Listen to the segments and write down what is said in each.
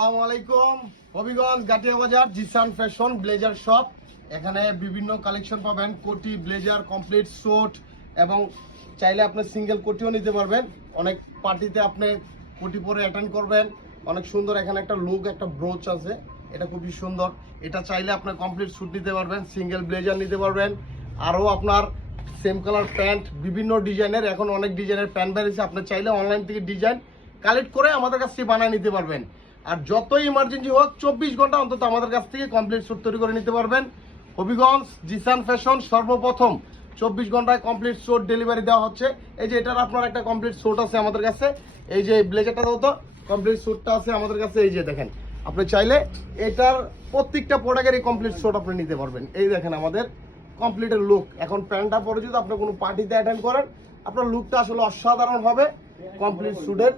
আসসালামু আলাইকুম। হবিগঞ্জ গাটিয়া বাজার জিসান ফ্যাশন ব্লেজার শপ। এখানে বিভিন্ন কালেকশন পাবেন, কোটি, ব্লেজার, কমপ্লিট স্যুট এবং চাইলে আপনি সিঙ্গেল কোটিও নিতে পারবেন। অনেক পার্টিতে আপনি কোটি পরে অ্যাটেন্ড করবেন, অনেক সুন্দর। এখানে একটা লুক, একটা ব্রোচ আছে, এটা খুবই সুন্দর। এটা চাইলে আপনি কমপ্লিট স্যুট নিতে পারবেন, সিঙ্গেল ব্লেজার নিতে পারবেন। আরও আপনার সেম কালার প্যান্ট, বিভিন্ন ডিজাইনের, এখন অনেক ডিজাইনের প্যান্ট বেরিয়েছে। আপনি চাইলে অনলাইন থেকে ডিজাইন কালেক্ট করে আমাদের কাছ থেকে বানিয়ে নিতে পারবেন। আর যতই ইমার্জেন্সি হোক 24 ঘন্টা অন্তত আমাদের কাছ থেকে কমপ্লিট স্যুট তৈরি করে নিতে পারবেন। হবিগঞ্জ জিসান ফ্যাশন সর্বপ্রথম 24 ঘন্টায় কমপ্লিট স্যুট ডেলিভারি দেওয়া হচ্ছে। এই যে এটার আপনার একটা কমপ্লিট স্যুট আছে আমাদের কাছে, এই যে ব্লেজারটা তো কমপ্লিট স্যুটটা আছে আমাদের কাছে। এই যে দেখেন, আপনি চাইলে এটার প্রত্যেকটা প্রোডাক্টেরই কমপ্লিট স্যুট আপনি নিতে পারবেন। এই দেখেন আমাদের কমপ্লিটের লুক। এখন প্যান্টটা পরে যদি আপনি কোনো পার্টিতে অ্যাটেন্ড করেন, আপনার লুকটা আসলে অসাধারণ হবে কমপ্লিট স্যুটের।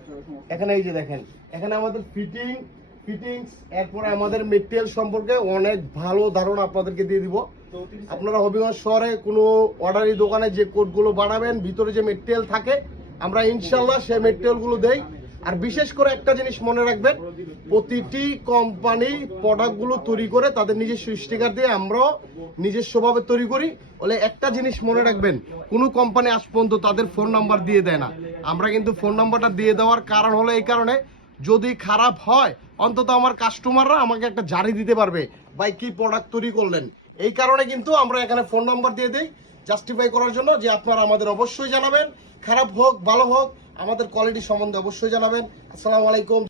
এখানে এই যে দেখেন, এখানে আমাদের ফিটিংস, এরপরে আমাদের মেটেরিয়াল সম্পর্কে অনেক ভালো ধারণা আপনাদেরকে দিয়ে দিব। আপনারা হবিগঞ্জ শহরে কোনো অর্ডারি দোকানে যে কোডগুলো বানাবেন, ভিতরে যে মেটেরিয়াল থাকে, আমরা ইনশাল্লাহ সেই মেটেরিয়ালগুলো দেই। আর বিশেষ করে একটা জিনিস মনে রাখবেন, প্রতিটি কোম্পানি প্রোডাক্টগুলো তৈরি করে তাদের নিজস্ব স্টিকার দিয়ে, আমরাও নিজস্বভাবে তৈরি করি। বলে একটা জিনিস মনে রাখবেন, কোনো কোম্পানি আজ পর্যন্ত তাদের ফোন নাম্বার দিয়ে দেয় না। আমরা কিন্তু ফোন নাম্বারটা দিয়ে দেওয়ার কারণ হলো এই কারণে, যদি খারাপ হয় অন্তত আমার কাস্টমাররা আমাকে একটা জারি দিতে পারবে, ভাই কি প্রোডাক্ট তৈরি করলেন। এই কারণে কিন্তু আমরা এখানে ফোন নাম্বার দিয়ে দিই, জাস্টিফাই করার জন্য যে আপনারা আমাদের অবশ্যই জানাবেন, খারাপ হোক ভালো হোক, আমাদের কোয়ালিটি সম্বন্ধে অবশ্যই জানাবেন। আসসালামু আলাইকুম।